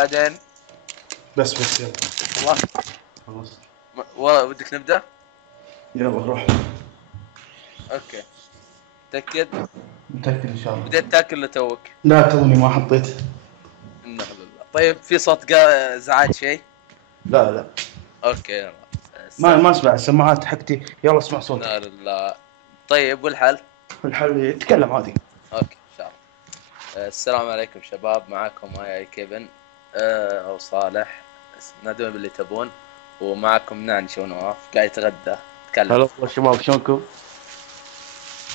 بعدين بس يلا. والله خلاص. والله ودك نبدأ؟ يلا روح. اوكي تأكد. متأكد إن شاء الله. بديت تاكل ولا توك؟ لا توني ما حطيت. إنه بالله. طيب في صوت ازعاج شيء؟ لا. اوكي يلا. ما اسمع السماعات حقتي. يلا اسمع صوتك. لا لا. طيب والحل؟ الحل يتكلم عادي. اوكي ان شاء الله. السلام عليكم شباب، معكم اي كيفن او صالح، نادوني باللي تبون. ومعكم نانش ونواف قاعد يتغدى تكلم. هلا والله شباب شلونكم؟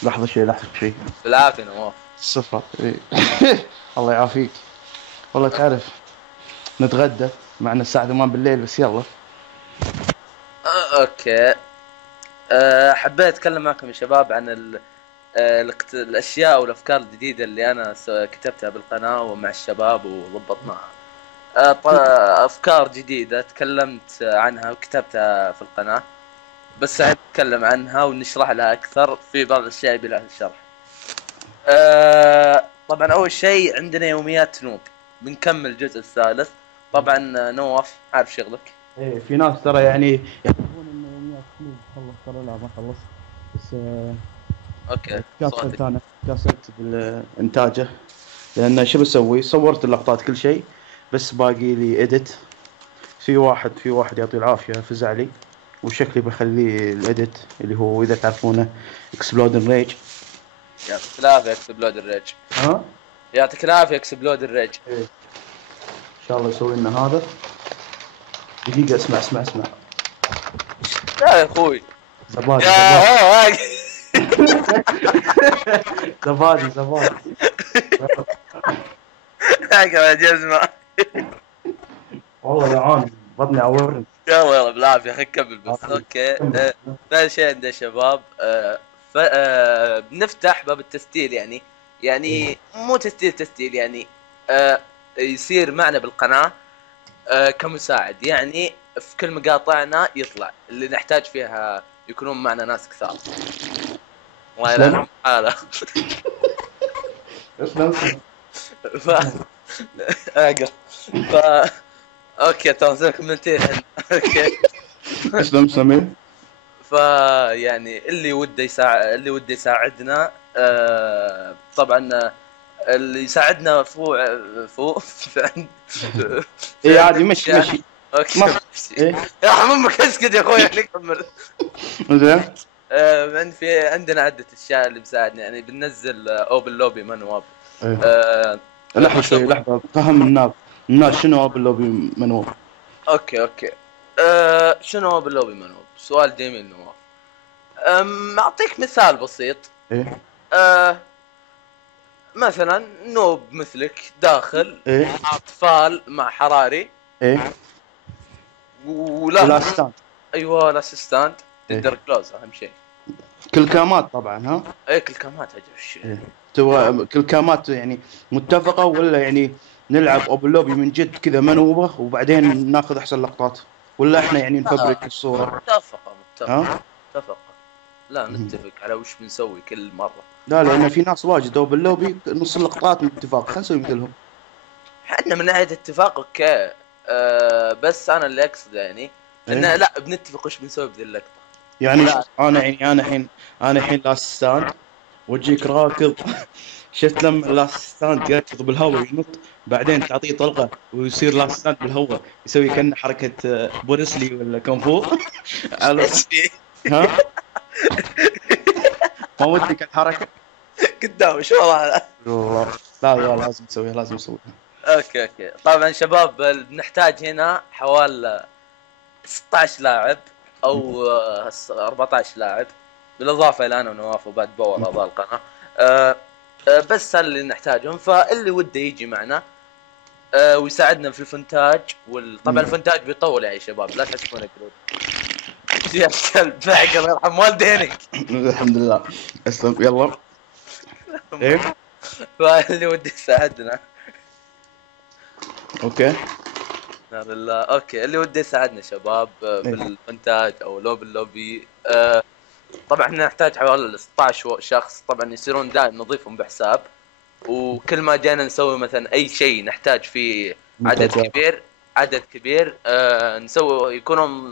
لحظة شوي. بالعافية نواف. الصفر إيه. الله يعافيك. والله تعرف نتغدى معنا الساعة 8 بالليل بس يلا. اوكي. حبيت اتكلم معكم يا شباب عن الاشياء والافكار الجديده اللي انا كتبتها بالقناه ومع الشباب وضبطناها. افكار جديده تكلمت عنها وكتبتها في القناه، بس عاد نتكلم عنها ونشرح لها اكثر في بعض الاشياء يبي لها شرح. طبعا اول شيء عندنا يوميات نوب، بنكمل الجزء الثالث. طبعا نواف عارف شغلك. ايه في ناس ترى يعني يحسبون انه يوميات خلص ترى لا ما خلص بس. اوكي كسلت بالانتاجه لان شو بسوي؟ صورت اللقطات كل شيء بس باقي لي اديت. في واحد يعطي العافيه فزع لي وشكلي بخليه الاديت اللي هو اذا تعرفونه اكسبلود ريج. يعطيك العافيه اكسبلود الريج. ها يعطيك العافيه اكسبلود الريج. إيه. ان شاء الله يسوي لنا هذا. دقيقه اسمع لا يا اخوي زبادي يا جزمه. والله جوعان بطني عورني. يلا بالعافيه خلينا نكمل بس. اوكي. ثاني شيء عندنا شباب بنفتح باب التسجيل، يعني مو تسجيل يعني يصير معنا بالقناه كمساعد، يعني في كل مقاطعنا يطلع اللي نحتاج فيها يكونون معنا ناس كثار. الله يلعن حاله. اقرا اوكي تنزل كومنتين. اوكي اسلم سمير. فيعني اللي وده يساعدنا طبعا اللي يساعدنا فوق ايه عادي مشي اوكي إيه؟ يا امك اسكت يا اخوي خليك كمل. زين. عندنا عدة اشياء اللي بيساعدنا، يعني بننزل اوبن لوبي منواب. لحظة فهم الناس شنو اوبن لوبي منواب. اوكي شنو اوبن لوبي منواب؟ سؤال جميل نواف. اعطيك مثال بسيط. ايه مثلا نوب مثلك داخل إيه؟ اطفال مع حراري. ايه ولا ستاند. ايوه الاسيستانت إيه؟ تقدر كلوز اهم شيء. كل كامات طبعا ها. اي كل كامات اجل الشيء. إيه؟ تو كل كامات يعني متفقة ولا يعني نلعب اوبن لوبي من جد كذا منوبة وبعدين ناخذ احسن لقطات، ولا احنا يعني نفبرك الصورة؟ متفقة. لا نتفق على وش بنسوي كل مرة. لا لان في ناس واجد اوبن لوبي نص اللقطات متفاق، خلينا نسوي مثلهم. احنا من ناحية اتفاق اوكي. بس انا اللي اقصد يعني ان إيه؟ لا بنتفق وش بنسوي بذي اللقطة. يعني انا الحين لاست ستاند وجيك راكض. شفت لما لاست ستاند يركض بالهواء ينط بعدين تعطيه طلقه ويصير لاست ستاند بالهواء يسوي كأنه حركه بوريسلي ولا كونفو. ها ما ودك الحركه قدام شو والله. لا لازم نسويها. اوكي طبعا شباب بنحتاج هنا حوالي 16 لاعب او 14 لاعب بالاضافه الى انا ونواف وبعد باور اعضاء القناه. بس اللي نحتاجهم، فاللي وده يجي معنا ويساعدنا في الفونتاج طبعا الفونتاج بيطول يا شباب لا تحسبون كذا يا كلب معك الله يرحم والدينك. الحمد لله اسلم يلا. ايه فاللي وده يساعدنا اوكي اللي وده يساعدنا شباب بالمونتاج او لوبي. طبعا احنا نحتاج حوالي 16 شخص، طبعا يصيرون دائما نضيفهم بحساب، وكل ما جينا نسوي مثلا اي شيء نحتاج فيه عدد كبير نسوي يكونوا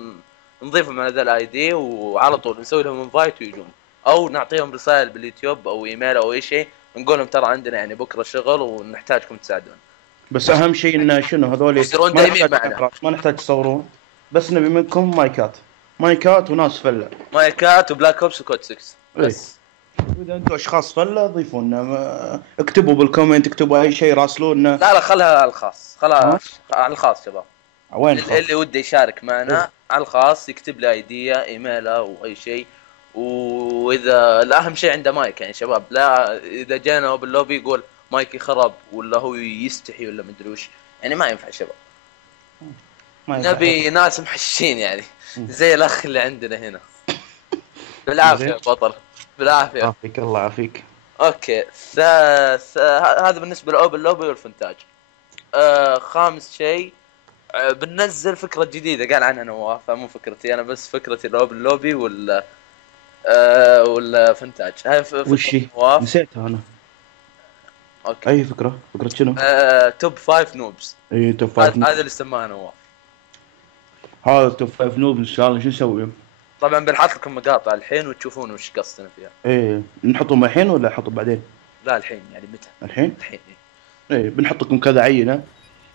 نضيفهم على ذا الاي دي وعلى طول نسوي لهم انفايت ويجون، او نعطيهم رسائل باليوتيوب او ايميل او اي شيء نقول لهم ترى عندنا يعني بكره شغل ونحتاجكم تساعدون. بس اهم شيء انه شنو هذول يصيرون ما دايمين نحتاج معنا. كاميرات، ما نحتاج تصورون، بس نبي منكم مايكات وناس فله. مايكات وبلاك اوبس وكود 6 بس. اذا انتم اشخاص فله ضيفوا لنا، اكتبوا بالكومنت، اكتبوا اي شيء راسلونا. لا خلها على الخاص، خلها على الخاص شباب. وين الخاص؟ اللي وده يشارك معنا على الخاص يكتب لي ايديه ايميله او اي شيء. واذا الاهم شيء عنده مايك يعني شباب، لا اذا جانا باللوبي يقول مايكي خرب ولا هو يستحي ولا مدري وش، يعني ما ينفع شباب. نبي ناس محشين يعني زي الاخ اللي عندنا هنا. بالعافيه بطل، بالعافيه. يعافيك الله يعافيك. اوكي هذا بالنسبه لاوبن لوبي والفنتاج. خامس شيء بننزل فكره جديده قال عنها نواف، مو فكرتي انا بس، فكرتي الاوبن لوبي والفنتاج. هاي فكره نواف نسيتها انا. اوكي اي فكره شنو؟ توب 5 نوبز. اي توب 5 هذا اللي سماه نواف. هذا توب 5 نوبز ان شاء الله. شو نسوي؟ طبعا بنحط لكم مقاطع الحين وتشوفون وش قصدنا فيها. ايه نحطهم الحين ولا نحطهم بعدين؟ لا الحين يعني متى؟ الحين ايه بنحط لكم كذا عينه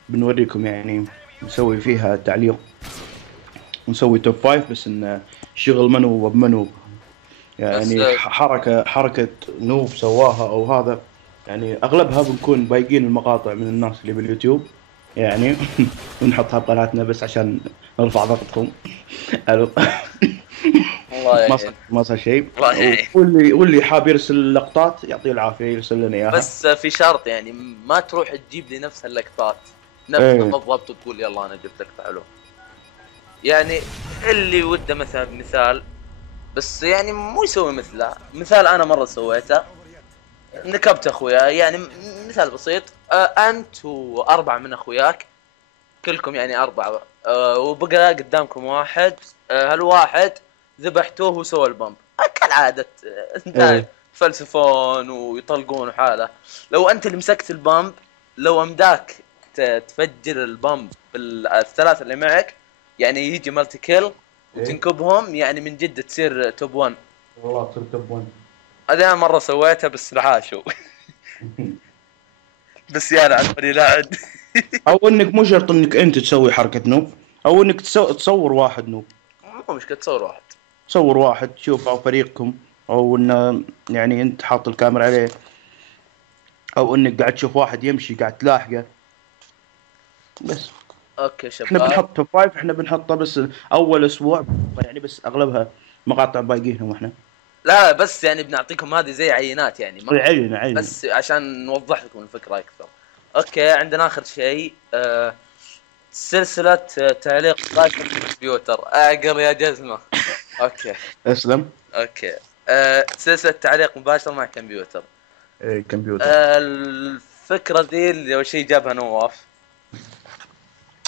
بنوريكم يعني نسوي فيها تعليق ونسوي توب 5 بس ان شغل منو وبمنو يعني حركه نوب سواها او هذا يعني اغلبها بنكون بايقين المقاطع من الناس اللي باليوتيوب يعني ونحطها بقناتنا بس عشان نرفع ضغطكم. ما صار شيء. واللي حاب يرسل لقطات يعطيه العافيه يرسل لنا اياها، بس في شرط يعني ما تروح تجيب لي نفس اللقطات نفسها بالضبط وتقول يلا انا جبت لقطه حلوه. يعني اللي وده مثلا مثال بس يعني مو يسوي مثله. مثال انا مره سويته، نكبت اخويا يعني مثال بسيط. انت واربعه من اخوياك كلكم يعني اربعه، وبقى قدامكم واحد، هالواحد ذبحتوه وسوى البمب كالعاده. يفلسفون ويطلقون حاله. لو انت اللي مسكت البمب، لو امداك تفجر البمب بالثلاثه اللي معك يعني يجي مالتي كيل وتنكبهم، يعني من جد تصير توب 1. والله تصير توب 1. هذا مره سويتها بس لحاشو. بس يعني عمري لا عد. او انك مو شرط انك انت تسوي حركه نوب، او انك تصور واحد نوب. مو مشكله تصور واحد تشوف او فريقكم، او انه يعني انت حاط الكاميرا عليه، او انك قاعد تشوف واحد يمشي قاعد تلاحقه بس. اوكي شباب احنا بنحط توب 5، احنا بنحطه بس اول اسبوع يعني، بس اغلبها مقاطع باقيهم احنا. لا بس يعني بنعطيكم هذه زي عينات يعني عينة بس عشان نوضح لكم الفكره اكثر. اوكي عندنا اخر شيء سلسله تعليق لايف الكمبيوتر. اقل يا جزمه. اوكي اسلم. اوكي سلسله تعليق مباشر مع كمبيوتر. كمبيوتر. الفكره ذي اللي اول شيء جابها نواف.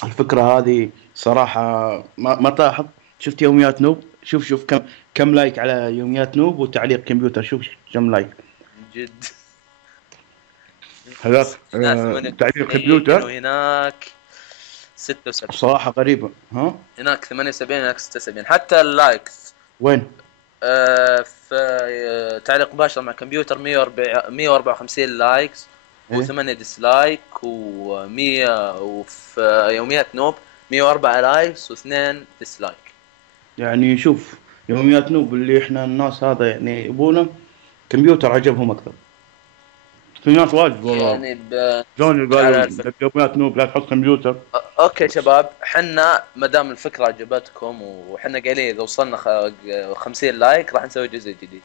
الفكره هذه صراحه ما تلاحظ، شفت يوميات نوب؟ شوف كم لايك على يوميات نوب وتعليق كمبيوتر، شوف كم لايك جد. هذا تعليق كمبيوتر وهناك 76 صراحه غريبه. هناك 78 هناك 76. حتى اللايكس وين؟ في تعليق مباشر مع كمبيوتر 154 لايكس و8 ديسلايك و100. وفي يوميات نوب 104 لايكس و2 ديسلايك. يعني شوف يوميات نوب اللي احنا الناس هذا يعني يبونه كمبيوتر عجبهم اكثر. في ناس واجد والله يعني جون قالوا يوميات نوب لا تحط كمبيوتر. اوكي شباب حنا ما دام الفكره عجبتكم وحنا قايلين اذا وصلنا 50 لايك راح نسوي جزء جديد.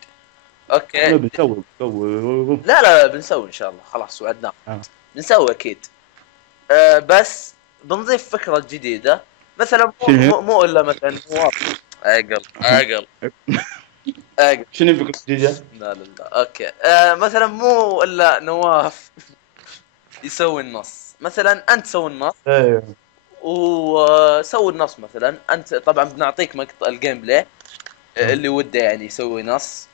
اوكي بنسوي لا بنسوي ان شاء الله، خلاص وعدنا بنسوي اكيد. بس بنضيف فكره جديده مثلا مو الا مثلا اقل شنو الفكره الجديده؟ لا اوكي مثلا مو الا نواف يسوي النص. مثلا انت سوي النص وسوي النص. مثلا انت طبعا بنعطيك مقطع الجيم بلاي اللي وده يعني يسوي نص،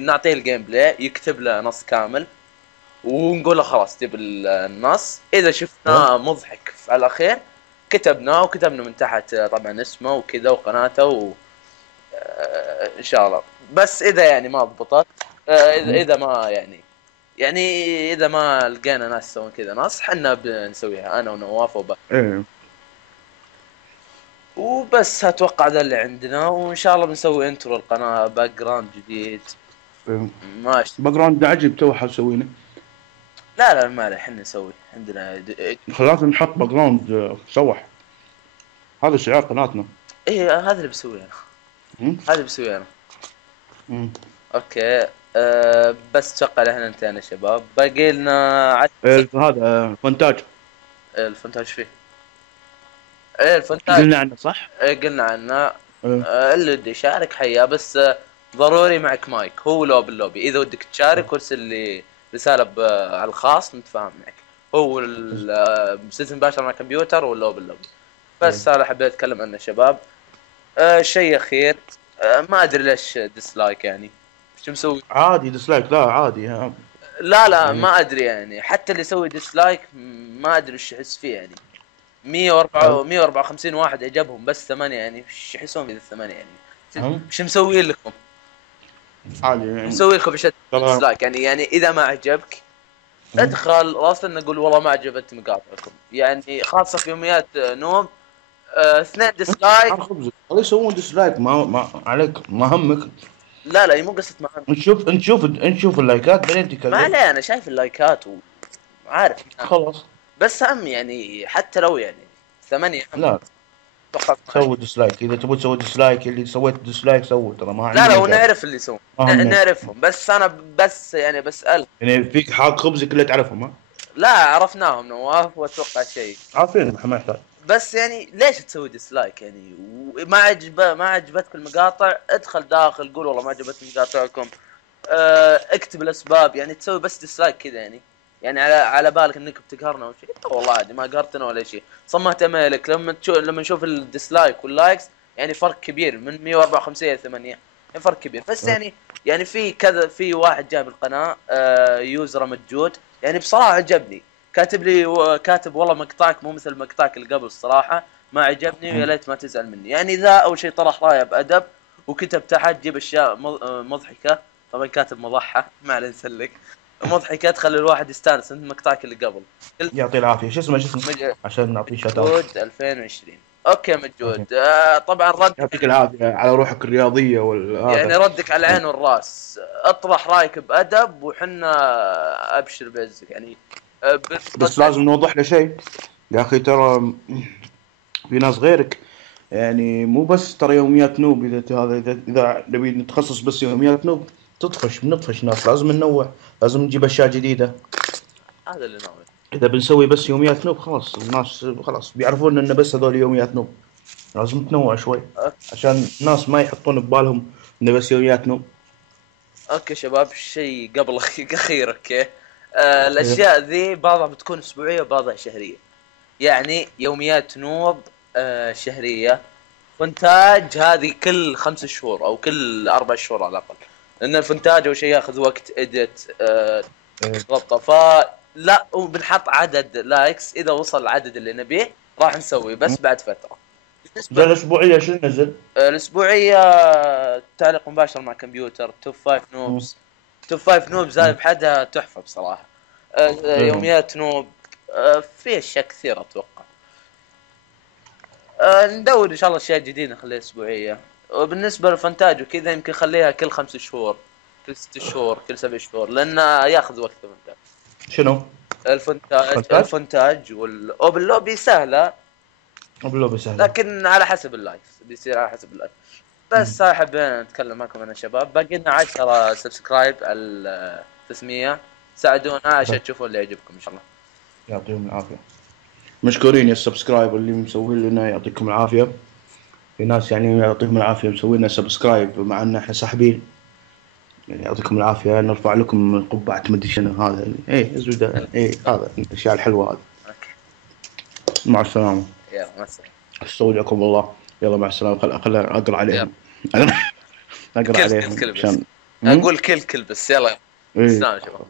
نعطيه الجيم بلاي يكتب له نص كامل ونقول له خلاص تجيب النص، اذا شفناه مضحك على الاخير كتبناه، وكتبنا من تحت طبعا اسمه وكذا وقناته ان شاء الله. بس اذا يعني ما ضبطت، اذا ما يعني اذا ما لقينا ناس يسوون كذا نص، حنا بنسويها انا ونواف ايه وبس. اتوقع ذا اللي عندنا، وان شاء الله بنسوي انترو القناه، باك جراوند جديد. ايه. ماشي. باك جراوند عجيب تو حاسوينه. لا ما عليه، حنا نسوي عندنا خلاص نحط باك جراوند سوح. هذا شعار قناتنا. ايه هذا اللي بسويه انا، هذا اللي بسويه انا. اوكي. بس اتوقع احنا انتهينا شباب، باقي لنا هذا فونتاج. الفونتاج فيه. ايه الفونتاج قلنا عنه صح؟ ايه قلنا عنه. إيه. اللي ودي يشارك حياه، بس ضروري معك مايك، هو لو باللوبي. اذا ودك تشارك ارسل لي رساله على الخاص نتفاهم معك. هو بصير مباشر مع الكمبيوتر ولا باللوبي. بس هذا حبيت اتكلم عنه شباب. شيء اخير، ما ادري ليش ديسلايك يعني، شو مسوي؟ عادي ديسلايك، لا عادي لا يعني ما ادري يعني، حتى اللي يسوي ديسلايك ما ادري ايش يحس فيه يعني. 154 واحد عجبهم بس 8 يعني، ايش يحسون اذا 8 يعني؟ ايش مسوي لكم؟ عادي يعني مسوي لكم عشان ديسلايك يعني اذا ما عجبك ادخل اصلا نقول والله ما عجبت مقاطعكم يعني، خاصه في يوميات نوم. 2 ديسلايك. خليه يسوون ديسلايك، ما عليك، ما همك. لا مو قصه معانا. نشوف اللايكات بعدين تكلم. ما عليه، انا شايف اللايكات وعارف خلاص. بس هم يعني حتى لو يعني 8 لا فقط. سوي ديسلايك اذا تبغى تسوي ديسلايك، اللي سويت ديسلايك سوي، ترى ما لا عندي ونعرف اللي يسوون، نعرفهم، بس انا بس يعني بسأل يعني فيك حاق خبزك اللي تعرفهم. ها لا عرفناهم نواف، واتوقع شيء عارفين ما يحتاج. بس يعني ليش تسوي ديسلايك يعني؟ وما ما عجبتك المقاطع ادخل داخل قول والله ما عجبتني مقاطعكم. اكتب الاسباب يعني، تسوي بس ديسلايك كذا يعني على بالك انك بتقهرنا او شيء؟ والله عادي ما قهرتنا ولا شيء، صمت امالك. لما نشوف الديسلايك واللايكس يعني فرق كبير من 154 الى 8 يعني فرق كبير. بس يعني في كذا، في واحد جاب القناه يوزر مجود يعني بصراحه عجبني، كاتب لي كاتب والله مقطعك مو مثل مقطعك اللي قبل الصراحه ما عجبني ويا ليت ما تزعل مني يعني. ذا اول شيء طرح رايه بادب وكتب تحت جيب اشياء مضحكه، طبعا كاتب مضحه ما عليه نسلك، مضحكه تخلي الواحد يستانس انت مقطعك اللي قبل. يعطيه العافيه. شو اسمه عشان نعطيه شات اوت؟ 2020. اوكي مجود. طبعا رد يعطيك العافيه على روحك الرياضيه يعني ردك على العين والراس، اطرح رايك بادب وحنا ابشر بعزك يعني. بس لازم نوضح له شيء يا اخي، ترى في ناس غيرك يعني، مو بس ترى يوميات نوب. اذا نبي نتخصص بس يوميات نوب بنطفش ناس. لازم ننوع، لازم نجيب اشياء جديده. هذا اللي ناوي. اذا بنسوي بس يوميات نوب خلاص الناس خلاص بيعرفون ان بس هذول يوميات نوب. لازم تنوع شوي عشان الناس ما يحطون ببالهم انه بس يوميات نوب. اوكي شباب، شيء قبل اخير. اوكي. الاشياء ذي بعضها بتكون اسبوعيه وبعضها شهريه. يعني يوميات نوب شهريه، فونتاج هذه كل 5 شهور او كل 4 شهور على الاقل، لان الفونتاج اول شيء ياخذ وقت اديت غلطه. فلا وبنحط عدد لايكس، اذا وصل العدد اللي نبيه راح نسوي بس بعد فتره. بالنسبه الاسبوعيه شو نزل؟ الاسبوعيه تعليق مباشر مع كمبيوتر، توب 5 نوبز. توب 5 نوبز هذه بحدها تحفه بصراحه. يوميات نوب في اشياء كثيره اتوقع. ندور ان شاء الله اشياء جديده نخليها اسبوعيه. وبالنسبه للفونتاج وكذا يمكن خليها كل 5 شهور، كل 6 شهور، كل 7 شهور، لانه ياخذ وقت الفونتاج. شنو الفونتاج والاوبن لوبي سهله، باللوبي سهله لكن على حسب اللايف، بيصير على حسب اللايف. بس حبينا نتكلم معكم انا شباب. باقي لنا 10 سبسكرايب على 300، ساعدونا عشان تشوفوا اللي يعجبكم ان شاء الله. يعطيهم العافيه. مشكورين يا السبسكرايب اللي مسوين لنا، يعطيكم العافيه. في ناس يعني يعطيهم العافيه مسوين لنا سبسكرايب مع ان احنا ساحبين يعني. يعطيكم العافيه. نرفع لكم قبعه مدري شنو هذا الزبده هذا الاشياء الحلوه هذه. مع السلامه. يلا مع السلامه. استودعكم الله. يلا مع السلامه. خل اقرا عليهم. اقرا عليهم عشان اقول كل بس. يلا سلام شباب.